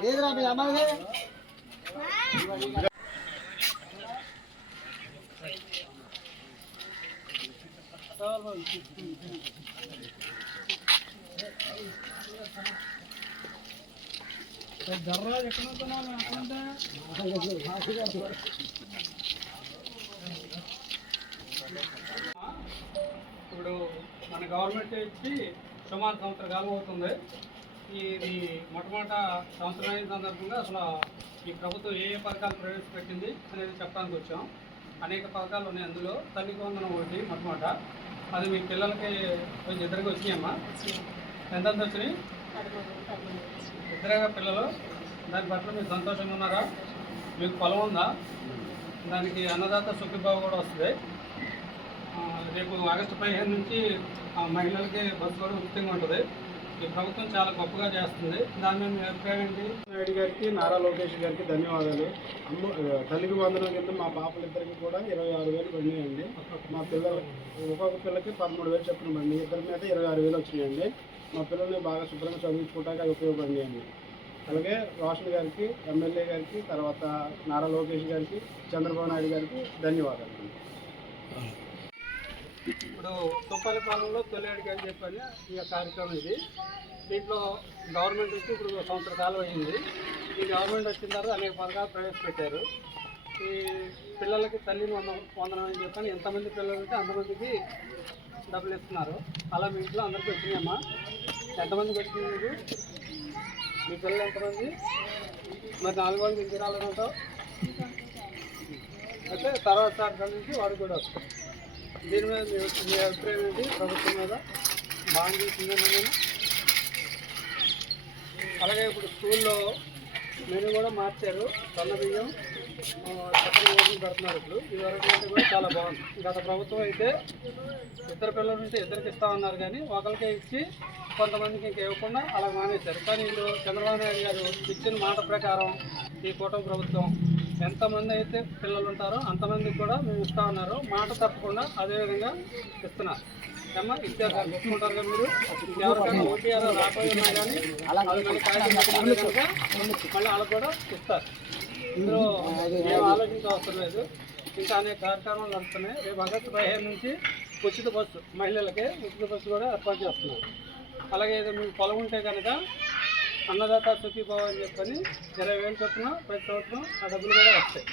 ఏదిరా మీ అమ్మాయి ఇప్పుడు మన గవర్నమెంట్ ఇచ్చి సుమారు సంవత్సర కాలం అవుతుంది. ఇది మొట్టమొదట సంవత్సరం అయిన సందర్భంగా అసలు ఈ ప్రభుత్వం ఏ ఏ పథకాలు ప్రవేశపెట్టింది అనేది చెప్పడానికి వచ్చాం. అనేక పథకాలు ఉన్నాయి అందులో. తల్లి వందనం ఒకటి మొట్టమొదట. అది మీ పిల్లలకి కొంచెం ఇద్దరికి వచ్చినాయమ్మా ఎంత వచ్చినాయి? ఇద్దరుగా పిల్లలు. దాని పట్ల మీరు సంతోషంగా ఉన్నారా? మీకు పొలం ఉందా? దానికి అన్నదాత సుఖీబాబు కూడా వస్తుంది. రేపు ఆగస్టు పదిహేను నుంచి ఆ, మహిళలకి బస్సు కూడా ఉచితంగా ఉంటుంది. ఈ ప్రభుత్వం చాలా గొప్పగా చేస్తుంది. దాని మీద మీ అభిప్రాయం ఏంటి? నాయుడు గారికి నారా లోకేష్ గారికి ధన్యవాదాలు. అమ్మ తల్లికి వందనం కింద మా పాపలిద్దరికి కూడా ఇరవై ఆరు వేలు పడినాయండి. మా పిల్లలు ఒక్కొక్క పిల్లకి పదమూడు వేలు చెప్పిన బండి ఇద్దరి మీద ఇరవై ఆరు వేలు వచ్చినాయండి. మా పిల్లల్ని బాగా శుభ్రంగా చదివించుకోవడానికి అవి ఉపయోగపడినాయండి. అలాగే రోషన్ గారికి ఎమ్మెల్యే గారికి తర్వాత నారా లోకేష్ గారికి చంద్రబాబు నాయుడు గారికి ధన్యవాదాలు. ఇప్పుడు తుప్పలపాలెంలో తొలియాడికి అని చెప్పని ఈ కార్యక్రమం ఇది. దీంట్లో గవర్నమెంట్ వచ్చి ఇప్పుడు సంవత్సర కాలం అయింది. ఈ గవర్నమెంట్ వచ్చిన తర్వాత అనేక పథకాలు ప్రవేశపెట్టారు. ఈ పిల్లలకి తల్లి వంద వందనం అని చెప్పని ఎంతమంది పిల్లలు ఉంటే అంతమందికి డబ్బులు ఇస్తున్నారు. అలా మీ ఇంట్లో అందరికీ వచ్చినాయమ్మా. ఎంతమందికి వచ్చింది మీరు? మీ పిల్లలు ఎంతమంది? మరి నాలుగు వాళ్ళకి ఇంటి రాలేదంటావు అయితే తర్వాత సార్ నుంచి వాడు కూడా వస్తాం దీని మీద మీ అభిప్రాయం ఏంటి? ప్రభుత్వం మీద బాగా చేసిందని నేను అలాగే ఇప్పుడు స్కూల్లో మెనూ కూడా మార్చారు. సన్న బియ్యం చక్కని చక్కెర పెడుతున్నారు ఇప్పుడు. ఇదివరకు అయితే కూడా చాలా బాగుంది. గత ప్రభుత్వం అయితే ఇద్దరు పిల్లల నుంచి ఇద్దరికి ఇస్తా ఉన్నారు కానీ ఒకరికే ఇచ్చి కొంతమందికి ఇంకా ఇవ్వకుండా అలా మానేశారు. కానీ వీళ్ళు చంద్రబాబు నాయుడు గారు ఇచ్చిన మాట ప్రకారం ఈ కూటమి ప్రభుత్వం ఎంతమంది అయితే పిల్లలు ఉంటారో అంతమందికి కూడా మేము ఇస్తా ఉన్నారు. మాట తప్పకుండా అదేవిధంగా ఇస్తున్నారు అమ్మా ఇచ్చారు సార్ ఒప్పుకుంటారు కదా మీరు? ఎవరికైనా ఓటీఆర్ రాకపోయి ఉన్నా కానీ అది మళ్ళీ కాగితం పెట్టుకుంటే కనుక మళ్ళీ వాళ్ళకు కూడా ఇస్తారు. ఇందులో ఏం ఆలోచించ అవసరం లేదు ఇంకా అనేక కార్యక్రమాలు నడుస్తున్నాయి. రేపు ఆగస్టు పదిహేను నుంచి ఉచిత బస్సు మహిళలకి ఉచిత బస్సు కూడా ఏర్పాటు చేస్తున్నారు. అలాగే ఏదో మీకు పొలం ఉంటే కనుక అన్నదాత సుఖీభావ అని చెప్పని ఇరవై వేలు చొప్పున ప్రతి సంవత్సరం ఆ డబ్బులు కూడా వస్తాయి.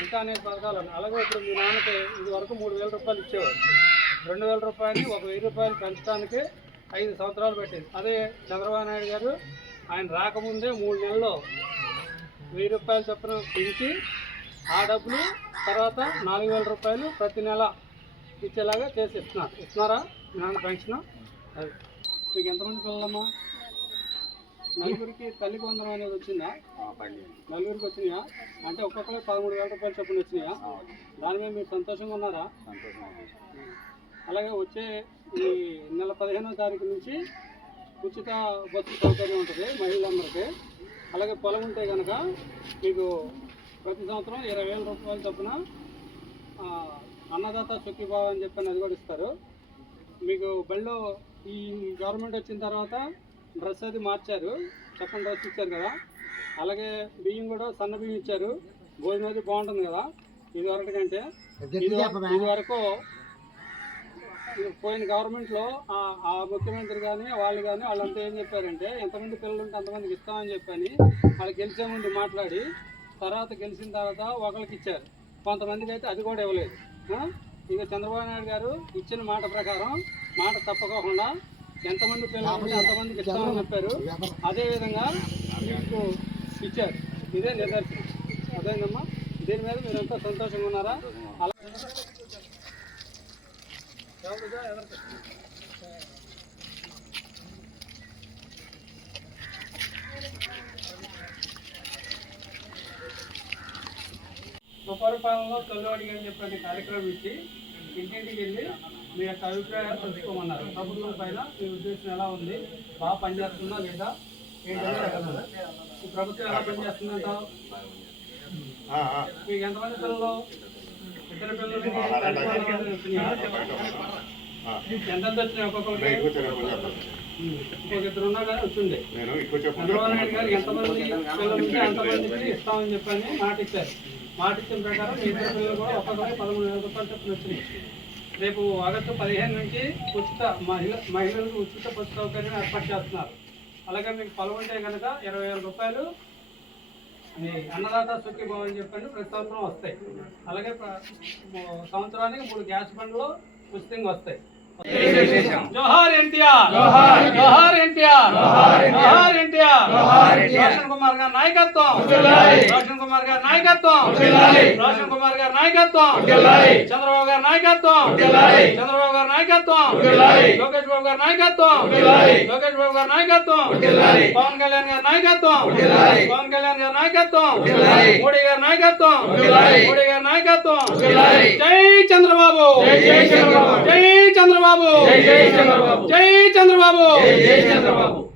ఇంకా అనేక పథకాలు ఉన్నాయి. అలాగే ఇప్పుడు మీ నాన్నకి ఇది వరకు మూడు వేల రూపాయలు ఇచ్చేవారు. రెండు వేల రూపాయలని ఒక వెయ్యి రూపాయలు పెంచడానికి ఐదు సంవత్సరాలు పెట్టింది. అదే చంద్రబాబు నాయుడు గారు ఆయన రాకముందే మూడు నెలల్లో వెయ్యి రూపాయలు చొప్పున పెంచి ఆ డబ్బులు తర్వాత నాలుగు వేల రూపాయలు ప్రతి నెల ఇచ్చేలాగా చేసి ఇస్తున్నారు. ఇస్తున్నారా? మీ నాన్న పెన్షన్ అది. మీకు ఎంతమంది పిల్లలమ్మా? నలుగురికి తల్లికి వందనం అనేది వచ్చిందా? నలుగురికి వచ్చినాయా? అంటే ఒక్కొక్కరికి పదమూడు వేల రూపాయలు చొప్పున వచ్చినాయా? దాని మీద మీరు సంతోషంగా ఉన్నారా? అలాగే వచ్చే ఈ నెల పదిహేనో తారీఖు నుంచి ఉచిత బస్సు సౌకర్యం ఉంటుంది మహిళలందరికీ. అలాగే పొలం ఉంటే కనుక మీకు ప్రతి సంవత్సరం ఇరవై వేల రూపాయల చొప్పున అన్నదాత సుఖీభావ అని చెప్పి అది కూడా ఇస్తారు. మీకు బళ్ళో ఈ గవర్నమెంట్ వచ్చిన తర్వాత డ్రెస్ అది మార్చారు. చక్కని డ్రెస్ ఇచ్చారు కదా. అలాగే బియ్యం కూడా సన్న బియ్యం ఇచ్చారు. భోజనం అది బాగుంటుంది కదా. ఇది వరకు కంటే ఇది వరకు పోయిన గవర్నమెంట్లో ఆ- ముఖ్యమంత్రి కానీ వాళ్ళు కానీ వాళ్ళంతా ఏం చెప్పారంటే ఎంతమంది పిల్లలు ఉంటే అంతమందికి ఇస్తామని చెప్పని వాళ్ళు గెలిచే ముందు మాట్లాడి తర్వాత గెలిచిన తర్వాత ఒకరికి ఇచ్చారు. కొంతమందికి అయితే అది కూడా ఇవ్వలేదు? ఇక చంద్రబాబు నాయుడు గారు ఇచ్చిన మాట ప్రకారం మాట తప్పకోకుండా ఎంతమంది పిల్లలు అంతమందికి ఇస్తామని చెప్పారు. అదేవిధంగా మీకు ఇచ్చారు. ఇదే నిదర్శనం. అదేనమ్మా దీని మీద మీరు ఎంతో సంతోషంగా ఉన్నారా? అలా? సుపరిపాలనలో తొలివాడిగా అని చెప్పిన కార్యక్రమం ఇచ్చి ఇంటింటికి వెళ్ళి మీ యొక్క అభిప్రాయాలు తెలుసుకోమన్నారు. ప్రభుత్వం పైన మీ ఉద్దేశం ఎలా ఉంది? బాగా పనిచేస్తుందా లేదా. ఈ ప్రభుత్వం ఎలా పనిచేస్తుందంటావు? మీకు ఎంతమంది పిల్లలు? ఇద్దరు పిల్లలు ఎంతెంత వచ్చినాయి ఒక్కొక్కరికి? ఇంకొక ఇద్దరు ఉన్నా కానీ వచ్చిండే చంద్రబాబు నాయుడు గారు ఎంతమంది పిల్లలు ఉంటే అంతమందికి ఇస్తామని చెప్పని మాట ఇచ్చారు. మాటిచ్చిన ప్రకారం మీ ఇద్దరు పిల్లలు కూడా ఒక్కొక్కరికి పదమూడు వేల రూపాయలు చొప్పున వచ్చింది రేపు ఆగస్టు పదిహేను నుంచి ఉచిత మహిళ మహిళలకు ఉచిత బస్సు సౌకర్యం ఏర్పాటు చేస్తున్నారు. అలాగే మీకు పొలం కనుక ఇరవై వేల రూపాయలు మీ అన్నదాత సుఖీభావం అని చెప్పండి ప్రతి సంవత్సరం వస్తాయి. అలాగే సంవత్సరానికి మూడు గ్యాస్ బండ్లు ఉచితంగా వస్తాయి. జోహార్ ఎన్టీఆర్ జోహార్ ఎన్టీఆర్ జోహార్ ఎన్టీఆర్ రోషన్ కుమార్ గారి నాయకత్వం రోషన్ కుమార్ గారి నాయకత్వం రోషన్ కుమార్ గారి నాయకత్వం చంద్రబాబు గారి నాయకత్వం చంద్రబాబు గారి నాయకత్వం లోకేష్ బాబు గారి నాయకత్వం లోకేష్ బాబు గారి నాయకత్వం పవన్ కళ్యాణ్ గారి నాయకత్వం పవన్ కళ్యాణ్ గారి నాయకత్వం మోడీ గారి నాయకత్వం మోడీ గారి నాయకత్వం జై చంద్రబాబు జై చంద్రబాబు చంద్రబాబు. జై చంద్రబాబు. జై చంద్రబాబు.